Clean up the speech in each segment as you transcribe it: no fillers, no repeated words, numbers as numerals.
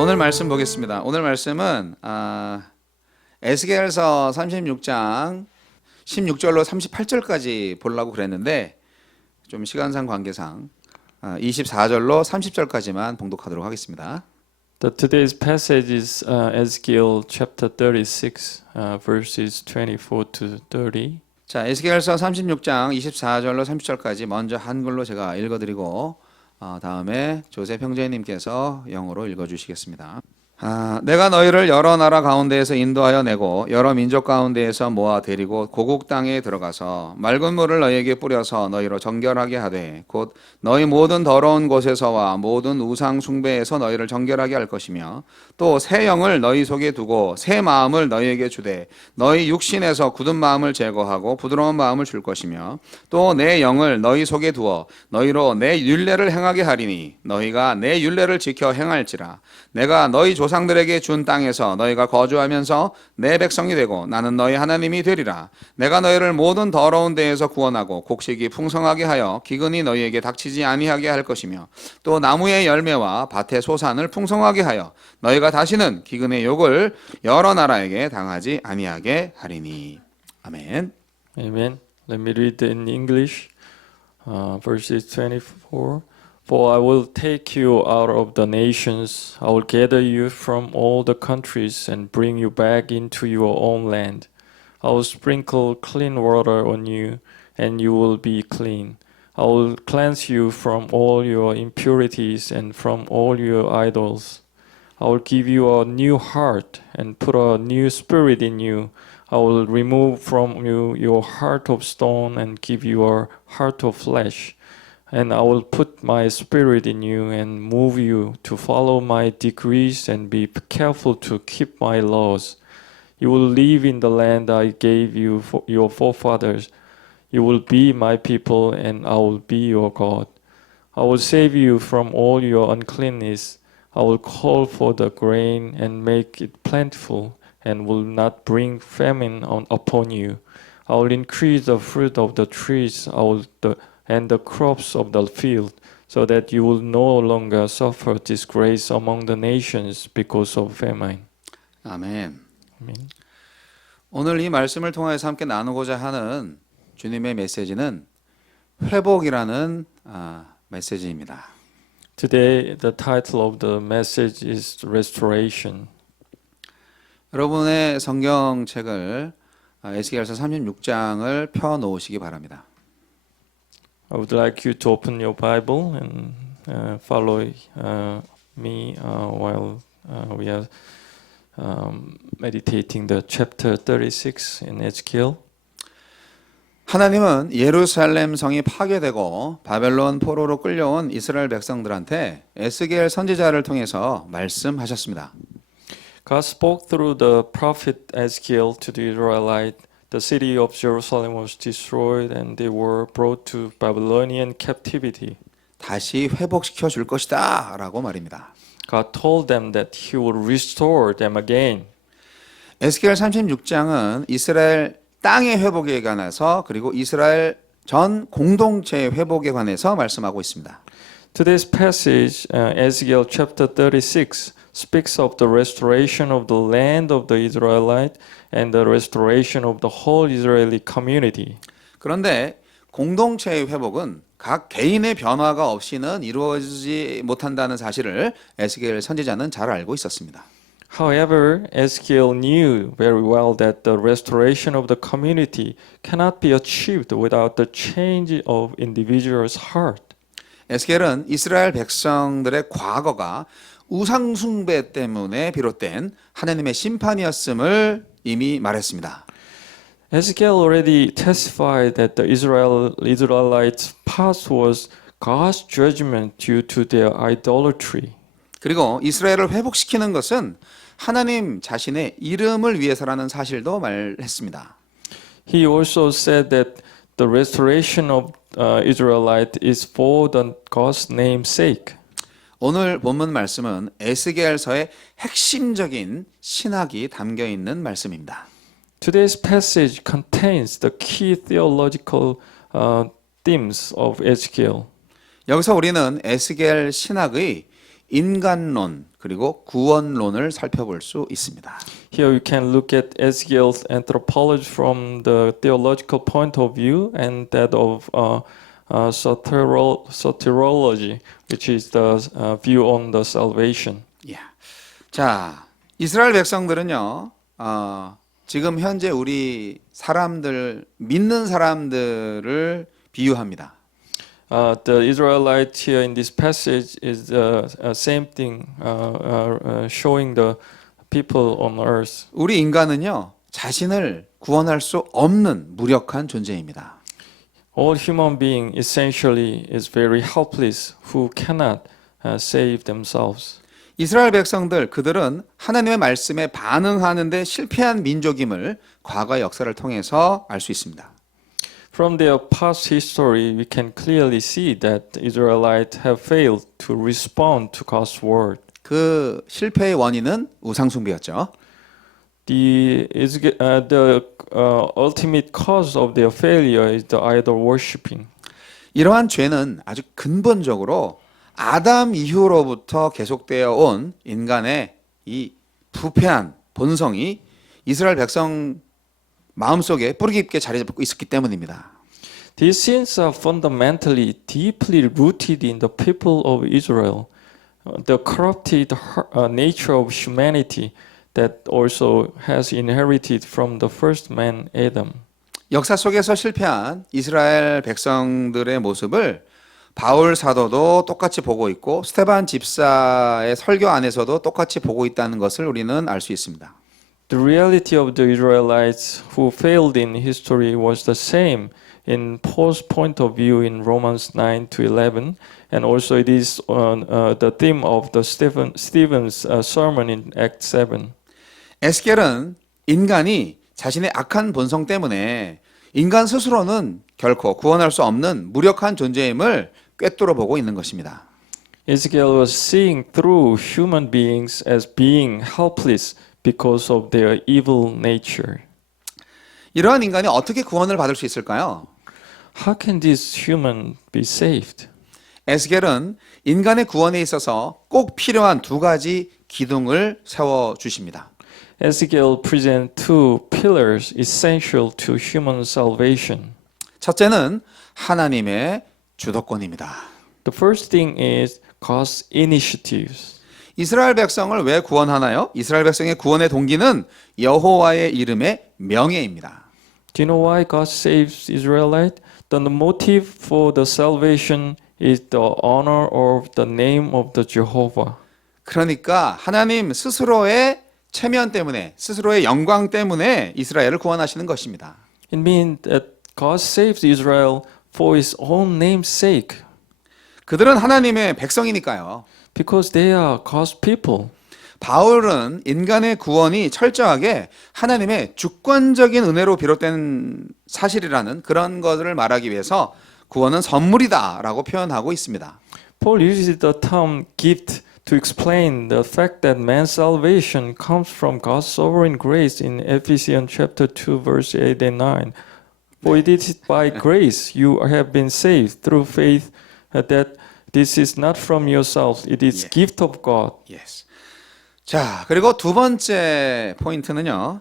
오늘 말씀 보겠습니다. 오늘 말씀은 에스겔서 36장 16절로 38절까지 보려고 그랬는데 좀 시간상 관계상 24절로 30절까지만 봉독하도록 하겠습니다. Today's passage is Ezekiel chapter 36, verses 24 to 30. 자, 에스겔서 36장 24절로 30절까지 먼저 한글로 제가 읽어드리고 다음에 조셉 형제님께서 영어로 읽어주시겠습니다. 내가 너희를 여러 나라 가운데에서 인도하여 내고 여러 민족 가운데에서 모아 데리고 고국 땅에 들어가서 맑은 물을 너희에게 뿌려서 너희로 정결하게 하되 곧 너희 모든 더러운 곳에서와 모든 우상 숭배에서 너희를 정결하게 할 것이며 또 새 영을 너희 속에 두고 새 마음을 너희에게 주되 너희 육신에서 굳은 마음을 제거하고 부드러운 마음을 줄 것이며 또 내 영을 너희 속에 두어 너희로 내 율례를 행하게 하리니 너희가 내 율례를 지켜 행할지라 내가 너희 조상들에게 준 땅에서 너희가 거주하면서 내 백성이 되고 나는 너희 하나님이 되리라. 내가 너희를 모든 더러운 데에서 구원하고 곡식이 풍성하게 하여 기근이 너희에게 닥치지 아니하게 할 것이며 또 나무의 열매와 밭의 소산을 풍성하게 하여 너희가 다시는 기근의 욕을 여러 나라에게 당하지 아니하게 하리니. 아멘. Amen. Let me read in English, verses 24. For I will take you out of the nations, I will gather you from all the countries and bring you back into your own land. I will sprinkle clean water on you, and you will be clean. I will cleanse you from all your impurities and from all your idols. I will give you a new heart and put a new spirit in you. I will remove from you your heart of stone and give you a heart of flesh. And I will put my spirit in you and move you to follow my decrees and be careful to keep my laws. You will live in the land I gave you for your forefathers. You will be my people and I will be your God. I will save you from all your uncleanness. I will call for the grain and make it plentiful and will not bring famine upon you. I will increase the fruit of the trees and the crops of the field, so that you will no longer suffer disgrace among the nations because of famine. 아멘. Amen. 오늘 이 말씀을 통해서 함께 나누고자 하는 주님의 메시지는 회복이라는 메시지입니다. Today, the title of the message is Restoration. 여러분의 성경책을 에스겔서 36장을 펴 놓으시기 바랍니다. I would like you to open your Bible and follow me while we are meditating the chapter 36 in Ezekiel. 하나님은 예루살렘 성이 파괴되고 바벨론 포로로 끌려온 이스라엘 백성들한테 에스겔 선지자를 통해서 말씀하셨습니다. God spoke through the prophet Ezekiel to the Israelites. The city of Jerusalem was destroyed and they were brought to Babylonian captivity. 다시 회복시켜 줄 것이다 라고 말입니다. God told them that He would restore them again. 에스겔 36장은 이스라엘 땅의 회복에 관해서 그리고 이스라엘 전 공동체의 회복에 관해서 말씀하고 있습니다. Today's passage, Ezekiel chapter 36, speaks of the restoration of the land of the Israelites and the restoration of the whole Israeli community. 그런데 공동체의 회복은 각 개인의 변화가 없이는 이루어지지 못한다는 사실을 에스겔 선지자는 잘 알고 있었습니다. However, Ezekiel knew very well that the restoration of the community cannot be achieved without the change of individual's heart. 에스겔은 이스라엘 백성들의 과거가 우상 숭배 때문에 비롯된 하나님의 심판이었음을 이미 말했습니다. Ezekiel already testified that the Israelites' past was God's judgment due to their idolatry. 그리고 이스라엘을 회복시키는 것은 하나님 자신의 이름을 위해서라는 사실도 말했습니다. He also said that the restoration of Israelite is for the God's name's sake. 오늘 본문 말씀은 에스겔서의 핵심적인 신학이 담겨 있는 말씀입니다. Today's passage contains the key theological themes of Ezekiel. 여기서 우리는 에스겔 신학의 인간론 그리고 구원론을 살펴볼 수 있습니다. Here you can look at Ezekiel's anthropology from the theological point of view and that of soteriology, which is the view on the salvation. 예. 자, 이스라엘 백성들은요, 지금 현재 우리 사람들, 믿는 사람들을 비유합니다. The Israelite here in this passage is the same thing, showing the people on earth. 우리 인간은요, 자신을 구원할 수 없는 무력한 존재입니다. All human being essentially is very helpless, who cannot save themselves. 이스라엘 백성들, 그들은 하나님의 말씀에 반응하는데 실패한 민족임을 과거 역사를 통해서 알 수 있습니다. From their past history, we can clearly see that the Israelites have failed to respond to God's word. 그 실패의 원인은 우상숭배였죠. The ultimate cause of their failure is the idol worshipping. 이러한 죄는 아주 근본적으로 아담 이후로부터 계속되어 온 인간의 이 부패한 본성이 이스라엘 백성 마음속에 뿌리 깊게 자리 잡고 있었기 때문입니다. These sins are fundamentally deeply rooted in the people of Israel. The corrupted nature of humanity that also has inherited from the first man Adam. 역사 속에서 실패한 이스라엘 백성들의 모습을 바울 사도도 똑같이 보고 있고 스데반 집사의 설교 안에서도 똑같이 보고 있다는 것을 우리는 알 수 있습니다. The reality of the Israelites who failed in history was the same in Paul's point of view in Romans 9 to 11, and also it is the theme of the Stephen's sermon in Acts 7. 에스겔은 인간이 자신의 악한 본성 때문에 인간 스스로는 결코 구원할 수 없는 무력한 존재임을 꿰뚫어 보고 있는 것입니다. Ezekiel was seeing through human beings as being helpless because of their evil nature. 이러한 인간이 어떻게 구원을 받을 수 있을까요? How can this human be saved? 에스겔은 인간의 구원에 있어서 꼭 필요한 두 가지 기둥을 세워 주십니다. Ezekiel presents two pillars essential to human salvation. 첫째는 하나님의 주도권입니다. The first thing is God's initiatives. 이스라엘 백성을 왜 구원하나요? 이스라엘 백성의 구원의 동기는 여호와의 이름의 명예입니다. Do you know why God saves Israelite? The motive for the salvation is the honor of the name of the Jehovah. 그러니까 하나님 스스로의 체면 때문에, 스스로의 영광 때문에 이스라엘을 구원하시는 것입니다. It means that God saves Israel for His own name's sake, 그들은 하나님의 백성이니까요. because they are God's people. 바울은 인간의 구원이 철저하게 하나님의 주권적인 은혜로 비롯된 사실이라는 그런 것을 말하기 위해서 구원은 선물이다라고 표현하고 있습니다. Paul uses the term gift to explain the fact that man's salvation comes from God's sovereign grace in Ephesians chapter 2 verse 8 and 9. For it is by grace you have been saved through faith, that this is not from yourselves, it is gift of God. Yes. 자, 그리고 두 번째 포인트는요.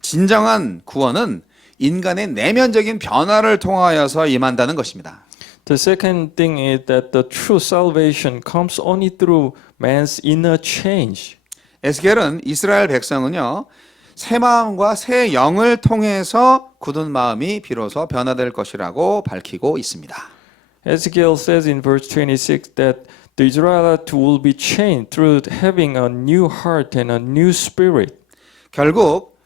진정한 구원은 인간의 내면적인 변화를 통하여서 임한다는 것입니다. The second thing is that the true salvation comes only through man's inner change. 에스겔은 이스라엘 백성은요. 새 마음과 새 영을 통해서 굳은 마음이 비로소 변화될 것이라고 밝히고 있습니다. Ezekiel says in verse 26 that the Israelites will be changed through having a new heart and a new spirit. 결국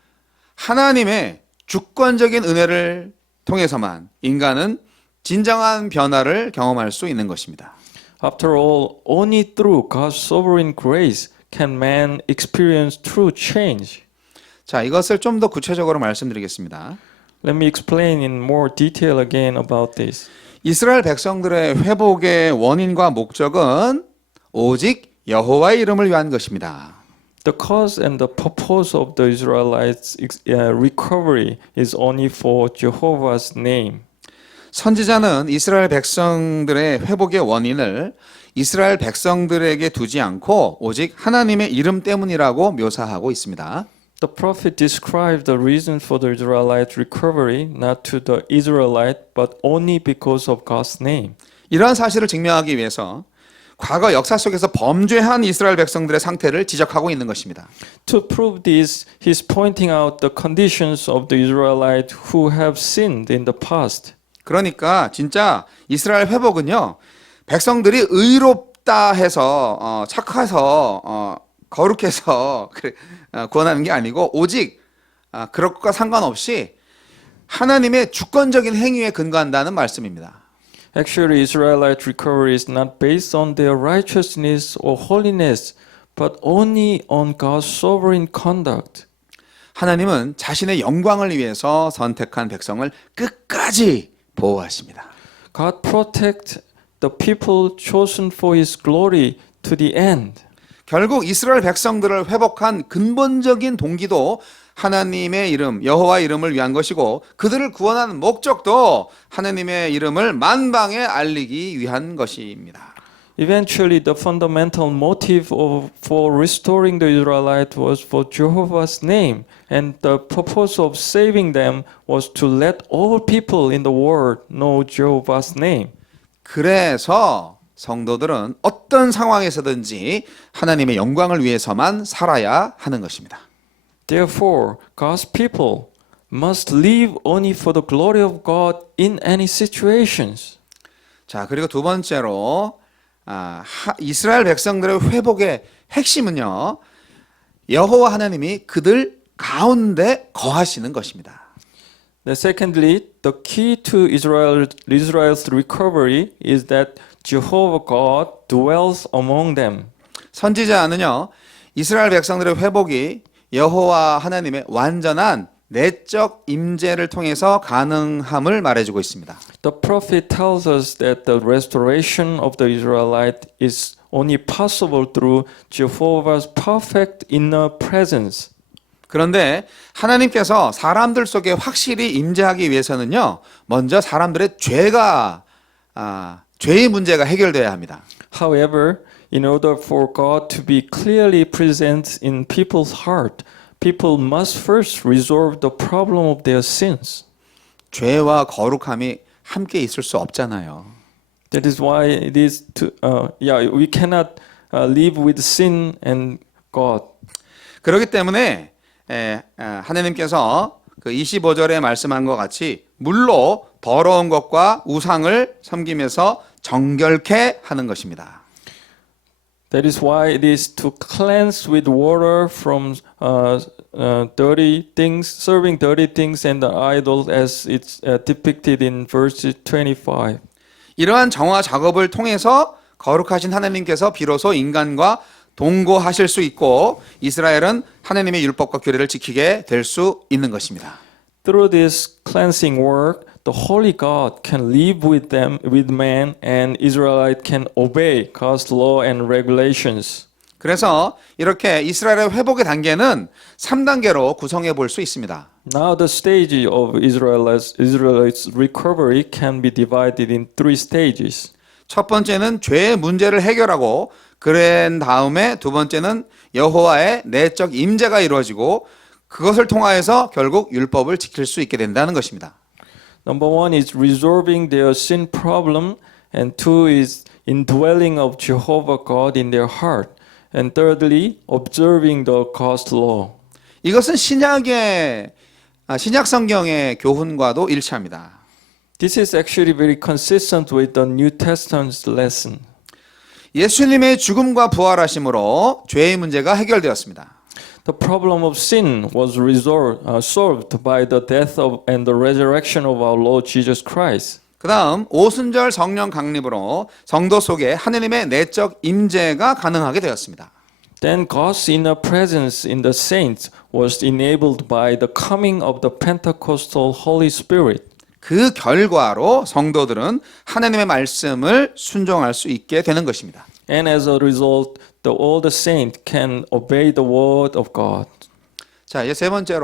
하나님의 주권적인 은혜를 통해서만 인간은 진정한 변화를 경험할 수 있는 것입니다. After all, only through God's sovereign grace can man experience true change. 자, 이것을 좀 더 구체적으로 말씀드리겠습니다. Let me explain in more detail again about this. 이스라엘 백성들의 회복의 원인과 목적은 오직 여호와의 이름을 위한 것입니다. The cause and the purpose of the Israelites' recovery is only for Jehovah's name. 선지자는 이스라엘 백성들의 회복의 원인을 이스라엘 백성들에게 두지 않고 오직 하나님의 이름 때문이라고 묘사하고 있습니다. The prophet described the reason for the Israelite recovery not to the Israelite but only because of God's name. 이러한 사실을 증명하기 위해서 과거 역사 속에서 범죄한 이스라엘 백성들의 상태를 지적하고 있는 것입니다. To prove this, he's pointing out the conditions of the Israelites who have sinned in the past. 그러니까 진짜 이스라엘 회복은요, 백성들이 의롭다 해서 착해서 거룩해서 구원하는 게 아니고 오직 그럴 것과 상관없이 하나님의 주권적인 행위에 근거한다는 말씀입니다. Actually, Israelite recovery is not based on their righteousness or holiness, but only on God's sovereign conduct. 하나님은 자신의 영광을 위해서 선택한 백성을 끝까지 보호하십니다. God protects the people chosen for His glory to the end. 결국 이스라엘 백성들을 회복한 근본적인 동기도 하나님의 이름, 여호와 이름을 위한 것이고 그들을 구원하는 목적도 하나님의 이름을 만방에 알리기 위한 것입니다. Eventually, the fundamental motive for restoring the Israelites was for Jehovah's name, and the purpose of saving them was to let all people in the world know Jehovah's name. 그래서 성도들은 어떤 상황에서든지 하나님의 영광을 위해서만 살아야 하는 것입니다. Therefore, God's people must live only for the glory of God in any situations. 자, 그리고 두 번째로 이스라엘 백성들의 회복의 핵심은요, 여호와 하나님이 그들 가운데 거하시는 것입니다. Secondly, the key to Israel's recovery is that Jehovah God dwells among them. 선지자는요, 이스라엘 백성들의 회복이 여호와 하나님의 완전한 내적 임재를 통해서 가능함을 말해주고 있습니다. The prophet tells us that the restoration of the Israelite is only possible through Jehovah's perfect inner presence. 그런데 하나님께서 사람들 속에 확실히 임재하기 위해서는요, 먼저 사람들의 죄의 문제가 해결돼야 합니다. However, in order for God to be clearly present in people's heart, people must first resolve the problem of their sins. 죄와 거룩함이 함께 있을 수 없잖아요. That is why it is we cannot live with sin and God. 그렇기 때문에 하나님께서 그 25절에 말씀한 것 같이 물로 더러운 것과 우상을 섬기면서 정결케 하는 것입니다. That is why it is to cleanse with water from dirty things, serving dirty things and the idols as it's depicted in verse 25. 이러한 정화 작업을 통해서 거룩하신 하나님께서 비로소 인간과 동거하실 수 있고 이스라엘은 하나님의 율법과 규례를 지키게 될 수 있는 것입니다. Through this cleansing work, the holy God can live with them, with man, and Israelite can obey God's law and regulations. 그래서 이렇게 이스라엘의 회복의 단계는 3단계로 구성해 볼 수 있습니다. Now the stage of Israelites' recovery can be divided in three stages. 첫 번째는 죄의 문제를 해결하고 그런 다음에 두 번째는 여호와의 내적 임재가 이루어지고 그것을 통하여서 결국 율법을 지킬 수 있게 된다는 것입니다. Number one is resolving their sin problem, and two is indwelling of Jehovah God in their heart, and thirdly, observing the God's law. 이것은 신약 성경의 교훈과도 일치합니다. This is actually very consistent with the New Testament's lesson. 예수님의 죽음과 부활하심으로 죄의 문제가 해결되었습니다. The problem of sin was solved by the death and the resurrection of our Lord Jesus Christ. 그 다음 오순절 성령 강림으로 성도 속에 하느님의 내적 임재가 가능하게 되었습니다. Then God's inner presence in the saints was enabled by the coming of the Pentecostal Holy Spirit. 그 결과로 성도들은 하나님의 말씀을 순종할 수 있게 되는 것입니다. And as a result, all the saints can obey the word of God. 자, 이제 세 번째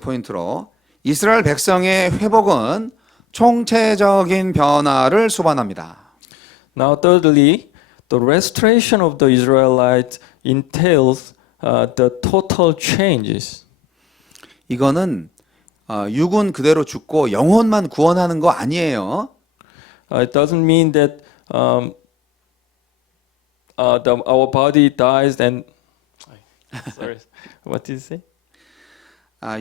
포인트로 이스라엘 백성의 회복은 총체적인 변화를 수반합니다. Now, thirdly, the restoration of the Israelites entails the total changes. 이거는 육은 그대로 죽고 영혼만 구원하는 거 아니에요. It doesn't mean that our body dies and sorry, what did you say?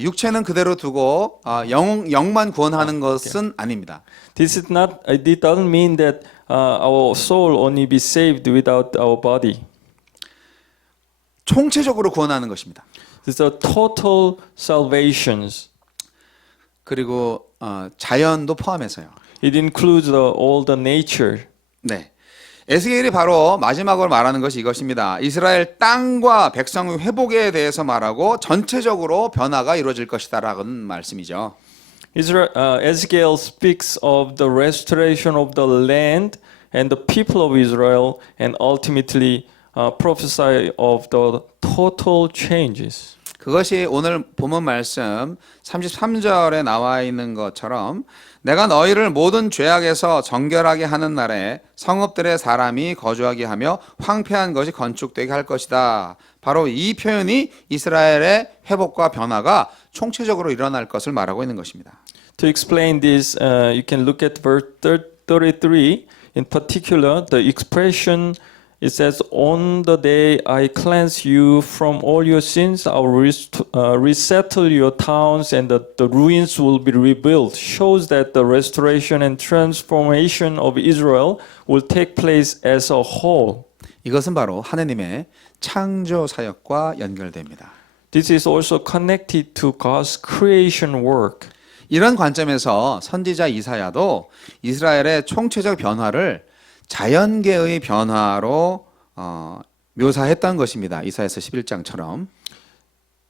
육체는 그대로 두고 영만 구원하는 것은 아닙니다. This is not. It doesn't mean that our soul only be saved without our body. 총체적으로 구원하는 것입니다. It's a total salvations. 그리고 자연도 포함해서요. It includes all the nature. 네. 에스겔이 바로 마지막으로 말하는 것이 이것입니다. 이스라엘 땅과 백성의 회복에 대해서 말하고 전체적으로 변화가 이루어질 것이다라는 말씀이죠. Ezekiel speaks of the restoration of the land and the people of Israel, and ultimately prophesy of the total changes. 그것이 오늘 본문 말씀 33절에 나와 있는 것처럼 내가 너희를 모든 죄악에서 정결하게 하는 날에 성읍들의 사람이 거주하게 하며 황폐한 것이 건축되게 할 것이다. 바로 이 표현이 이스라엘의 회복과 변화가 총체적으로 일어날 것을 말하고 있는 것입니다. To explain this, you can look at verse 33. In particular, the expression it says, "On the day I cleanse you from all your sins, I will resettle your towns, and the ruins will be rebuilt," shows that the restoration and transformation of Israel will take place as a whole. 이것은 바로 하나님의 창조 사역과 연결됩니다. This is also connected to God's creation work. 이런 관점에서 선지자 이사야도 이스라엘의 총체적 변화를 자연계의 변화로 묘사했던 것입니다. 이사야서 11장처럼.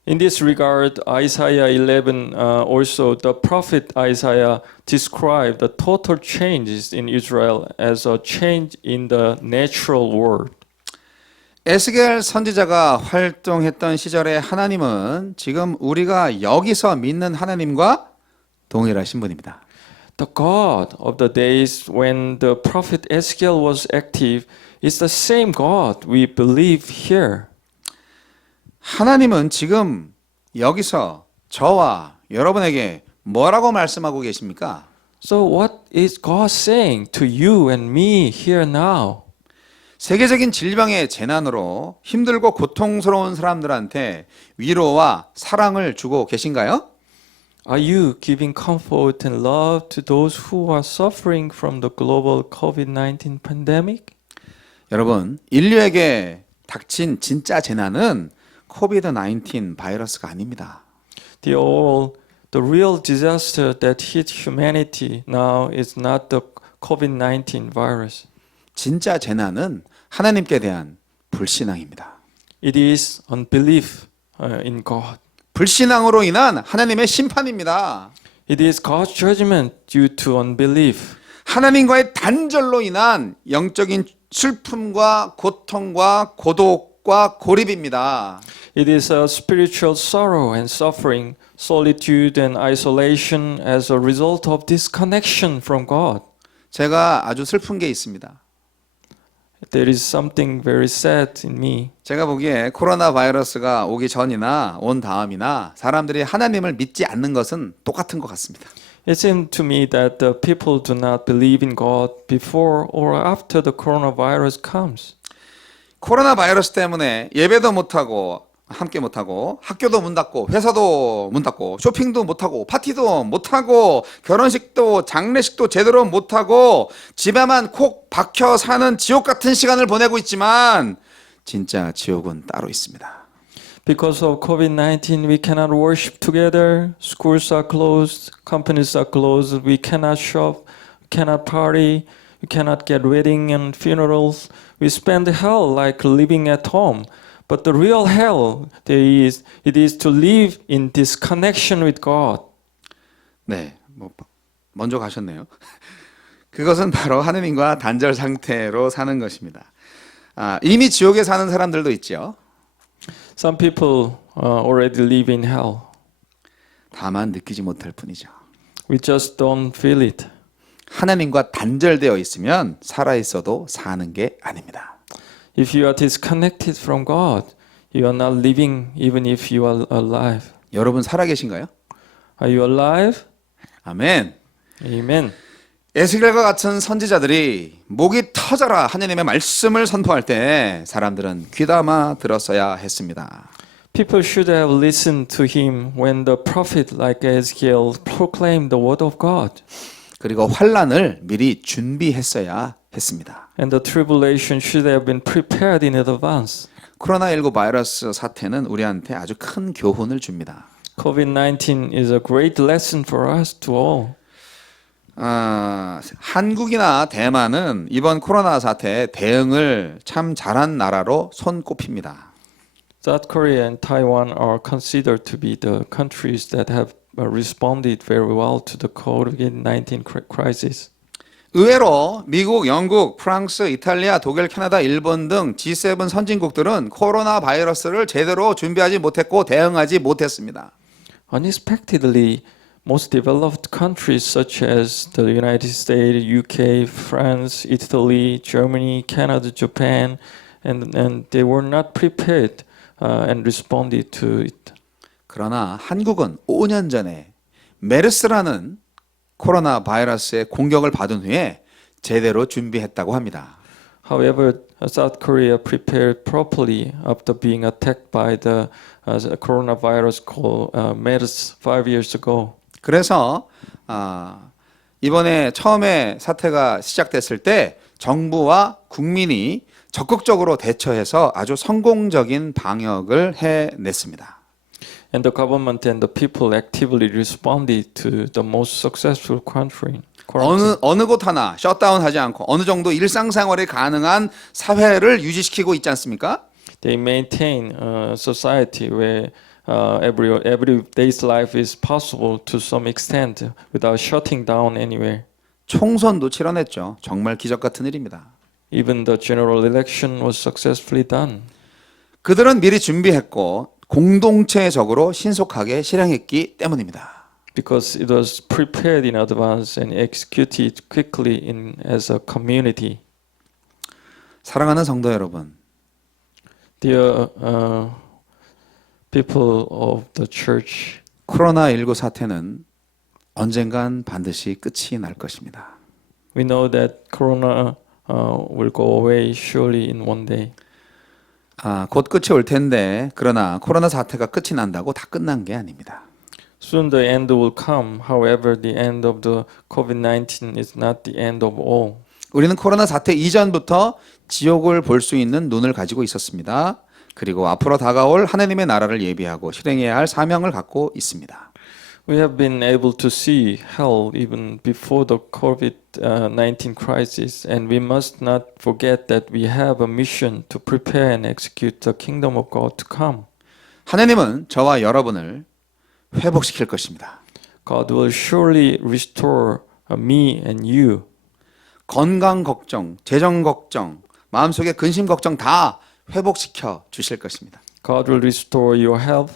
In this regard, Isaiah 11, also the prophet Isaiah described the total changes in Israel as a change in the natural world. 에스겔 선지자가 활동했던 시절의 하나님은 지금 우리가 여기서 믿는 하나님과 동일하신 분입니다. The God of the days when the prophet Ezekiel was active is the same God we believe here. 하나님은 지금 여기서 저와 여러분에게 뭐라고 말씀하고 계십니까? So what is God saying to you and me here now? 세계적인 질병의 재난으로 힘들고 고통스러운 사람들한테 위로와 사랑을 주고 계신가요? Are you giving comfort and love to those who are suffering from the global COVID-19 pandemic? 여러분, 인류에게 닥친 진짜 재난은 코비드-19 바이러스가 아닙니다. The real disaster that hit humanity now is not the COVID-19 virus. 진짜 재난은 하나님께 대한 불신앙입니다. It is unbelief in God. 불신앙으로 인한 하나님의 심판입니다. It is God's judgment due to unbelief. 하나님과의 단절로 인한 영적인 슬픔과 고통과 고독과 고립입니다. It is a spiritual sorrow and suffering, solitude and isolation as a result of disconnection from God. 제가 아주 슬픈 게 있습니다. There is something very sad in me. 제가 보기에 코로나 바이러스가 오기 전이나 온 다음이나 사람들이 하나님을 믿지 않는 것은 똑같은 것 같습니다. It seems to me that the people do not believe in God before or after the coronavirus comes. 코로나 바이러스 때문에 예배도 못하고 함께 못하고 학교도 문 닫고 회사도 문 닫고 쇼핑도 못하고 파티도 못하고 결혼식도 장례식도 제대로 못하고 집에만 콕 박혀 사는 지옥 같은 시간을 보내고 있지만 진짜 지옥은 따로 있습니다. Because of COVID-19, we cannot worship together. Schools are closed. Companies are closed. We cannot shop. We cannot party. We cannot get wedding and funerals. We spend hell like living at home. But the real hell it is to live in disconnection with God. 네, 먼저 가셨네요. 그것은 바로 하느님과 단절 상태로 사는 것입니다. 이미 지옥에 사는 사람들도 있죠. Some people already live in hell. 다만 느끼지 못할 뿐이죠. We just don't feel it. 하나님과 단절되어 있으면 살아 있어도 사는 게 아닙니다. If you are disconnected from God, you are not living even if you are alive. 여러분 살아 계신가요? Are you alive? 아멘. Amen. 에스겔과 같은 선지자들이 목이 터져라 하나님의 말씀을 선포할 때 사람들은 귀담아 들었어야 했습니다. People should have listened to him when the prophet like Ezekiel proclaimed the word of God. 그리고 환란을 미리 준비했어야 했습니다. And the tribulation should have been prepared in advance. 코로나19 바이러스 사태는 우리한테 아주 큰 교훈을 줍니다. COVID-19 is a great lesson for us to all. 한국이나 대만은 이번 코로나 사태에 대응을 참 잘한 나라로 손꼽힙니다. South Korea and Taiwan are considered to be the countries that have responded very well to the COVID-19 crisis. 의외로 미국, 영국, 프랑스, 이탈리아, 독일, 캐나다, 일본 등 G7 선진국들은 코로나 바이러스를 제대로 준비하지 못했고 대응하지 못했습니다. Unexpectedly, most developed countries such as the United States, UK, France, Italy, Germany, Canada, Japan, and they were not prepared and responded to it. 그러나 한국은 5년 전에 메르스라는 코로나 바이러스의 공격을 받은 후에 제대로 준비했다고 합니다. However, South Korea prepared properly after being attacked by the coronavirus called MERS 5 years ago. 그래서 이번에 처음에 사태가 시작됐을 때 정부와 국민이 적극적으로 대처해서 아주 성공적인 방역을 해냈습니다. And the government and the people actively responded to the most successful quarantine. 어느 곳 하나 셧다운하지 않고 어느 정도 일상생활이 가능한 사회를 유지시키고 있지 않습니까? They maintain a society where every day's life is possible to some extent without shutting down anywhere. 총선도 치러냈죠. 정말 기적 같은 일입니다. Even the general election was successfully done. 그들은 미리 준비했고 공동체적으로 신속하게 실행했기 때문입니다. Because it was prepared in advance and executed quickly as a community. 사랑하는 성도 여러분, Dear people of the church, 코로나19 사태는 언젠간 반드시 끝이 날 것입니다. we know that Corona will go away surely in one day. 곧 끝이 올 텐데 그러나 코로나 사태가 끝이 난다고 다 끝난 게 아닙니다. Soon the end will come. However, the end of the COVID-19 is not the end of all. 우리는 코로나 사태 이전부터 지옥을 볼 수 있는 눈을 가지고 있었습니다. 그리고 앞으로 다가올 하나님의 나라를 예비하고 실행해야 할 사명을 갖고 있습니다. We have been able to see hell even before the COVID-19 crisis, and we must not forget that we have a mission to prepare and execute the kingdom of God to come. 하나님은 저와 여러분을 회복시킬 것입니다. God will surely restore me and you. 건강 걱정, 재정 걱정, 마음속의 근심 걱정 다 회복시켜 주실 것입니다. God will restore your health,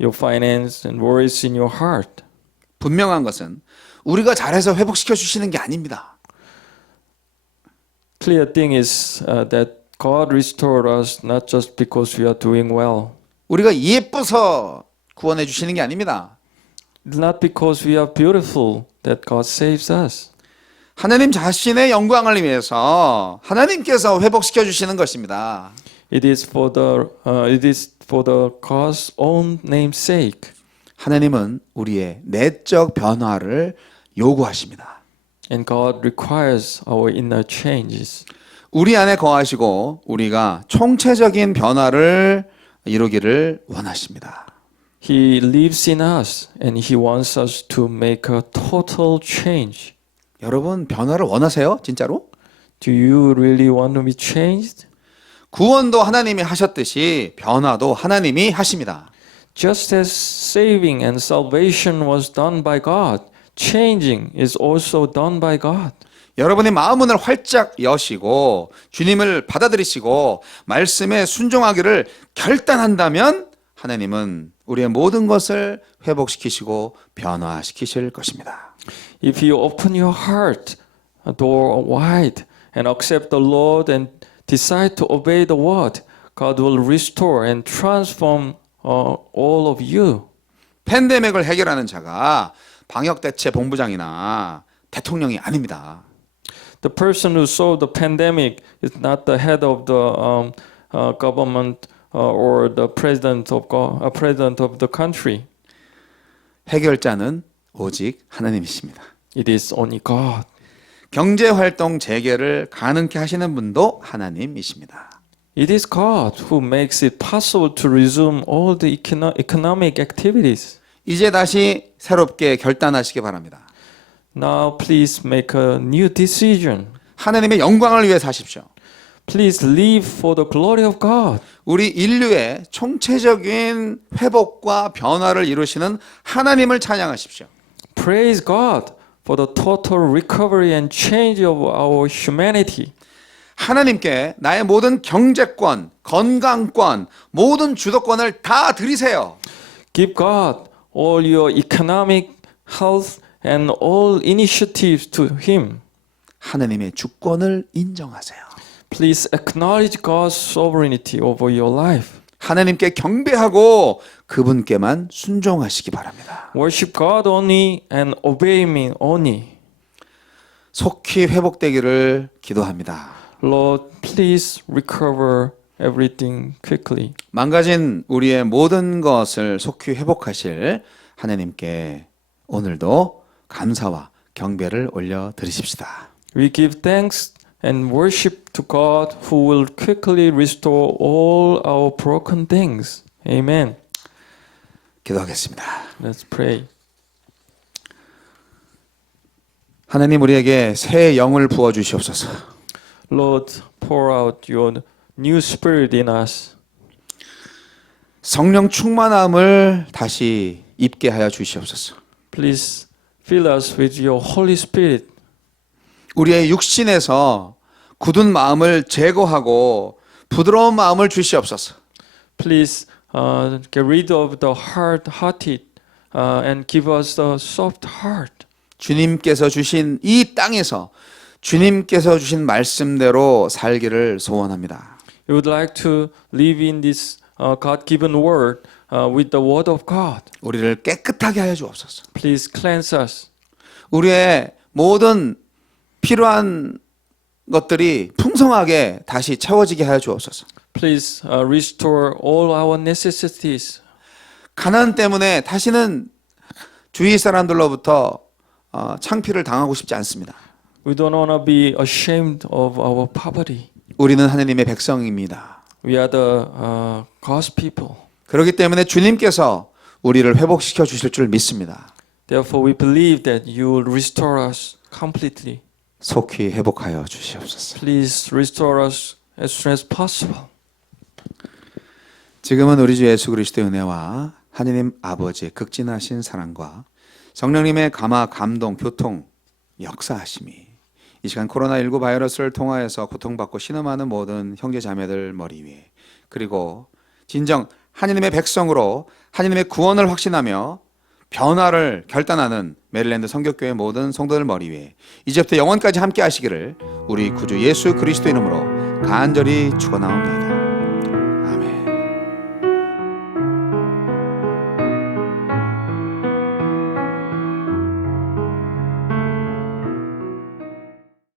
your finance, and worries in your heart. 분명한 것은 우리가 잘해서 회복시켜 주시는 게 아닙니다. Clear thing is that God restored us not just because we are doing well. 우리가 예뻐서 구원해 주시는 게 아닙니다. It's not because we are beautiful that God saves us. 하나님 자신의 영광을 위해서 하나님께서 회복시켜 주시는 것입니다. It is for the God's own name's sake. 하나님은 우리의 내적 변화를 요구하십니다. And God requires our inner changes. 우리 안에 거하시고 우리가 총체적인 변화를 이루기를 원하십니다. He lives in us and He wants us to make a total change. 여러분 변화를 원하세요? 진짜로? Do you really want to be changed? 구원도 하나님이 하셨듯이 변화도 하나님이 하십니다. Just as saving and salvation was done by God, changing is also done by God. 여러분의 마음문을 활짝 여시고 주님을 받아들이시고 말씀에 순종하기를 결단한다면 하나님은 우리의 모든 것을 회복시키시고 변화시키실 것입니다. If you open your heart, a door wide, and accept the Lord and decide to obey the word, God will restore and transform all of you. 팬데믹을 해결하는 자가 방역대체 본부장이나 대통령이 아닙니다. The person who solved the pandemic is not the head of the government or the president of the country. 해결자는 오직 하나님이십니다. It is only God. 경제활동 재개를 가능케 하시는 분도 하나님이십니다. It is God who makes it possible to resume all the economic activities. 이제 다시 새롭게 결단하시기 바랍니다. Now please make a new decision. 하나님의 영광을 위해 사십시오. Please live for the glory of God. 우리 인류의 총체적인 회복과 변화를 이루시는 하나님을 찬양하십시오. Praise God for the total recovery and change of our humanity. 하나님께 나의 모든 경제권, 건강권, 모든 주도권을 다 드리세요. Give God all your economic, health, and all initiatives to Him. 하나님의 주권을 인정하세요. Please acknowledge God's sovereignty over your life. 하나님께 경배하고 그분께만 순종하시기 바랍니다. Worship God only and obey me only. 속히 회복되기를 기도합니다. Lord, please recover everything quickly. 망가진 우리의 모든 것을 속히 회복하실 하나님께 오늘도 감사와 경배를 올려 드리십시다. We give thanks and worship to God who will quickly restore all our broken things. Amen. 기도하겠습니다. Let's pray. 하나님 우리에게 새 영을 부어 주시옵소서. Lord, pour out your new spirit in us. 성령 충만함을 다시 입게 하여 주시옵소서. Please fill us with your Holy Spirit. 우리의 육신에서 굳은 마음을 제거하고 부드러운 마음을 주시옵소서. Please get rid of the hard-hearted and give us the soft heart. 주님께서 주신 이 땅에서 주님께서 주신 말씀대로 살기를 소원합니다. We would like to live in this God-given word with the word of God. 우리를 깨끗하게 하여 주옵소서. Please cleanse us. 우리의 모든 필요한 것들이 풍성하게 다시 채워지게 하여 주옵소서. Please restore all our necessities. 가난 때문에 다시는 주위 사람들로부터 창피를 당하고 싶지 않습니다. We don't want to be ashamed of our poverty. 우리는 하나님의 백성입니다. We are the God's people. 그렇기 때문에 주님께서 우리를 회복시켜 주실 줄 믿습니다. Therefore, we believe that you will restore us completely. 속히 회복하여 주시옵소서. Please restore us as soon as possible. 지금은 우리 주 예수 그리스도의 은혜와 하나님 아버지의 극진하신 사랑과 성령님의 감화, 감동, 교통, 역사하심이 이 시간 코로나19 바이러스를 통하여서 고통받고 신음하는 모든 형제 자매들 머리 위에 그리고 진정 하나님의 백성으로 하나님의 구원을 확신하며 변화를 결단하는 메릴랜드 성교교회 모든 성도들 머리 위에 이제부터 영원까지 함께 하시기를 우리 구주 예수 그리스도 이름으로 간절히 축원하옵나이다.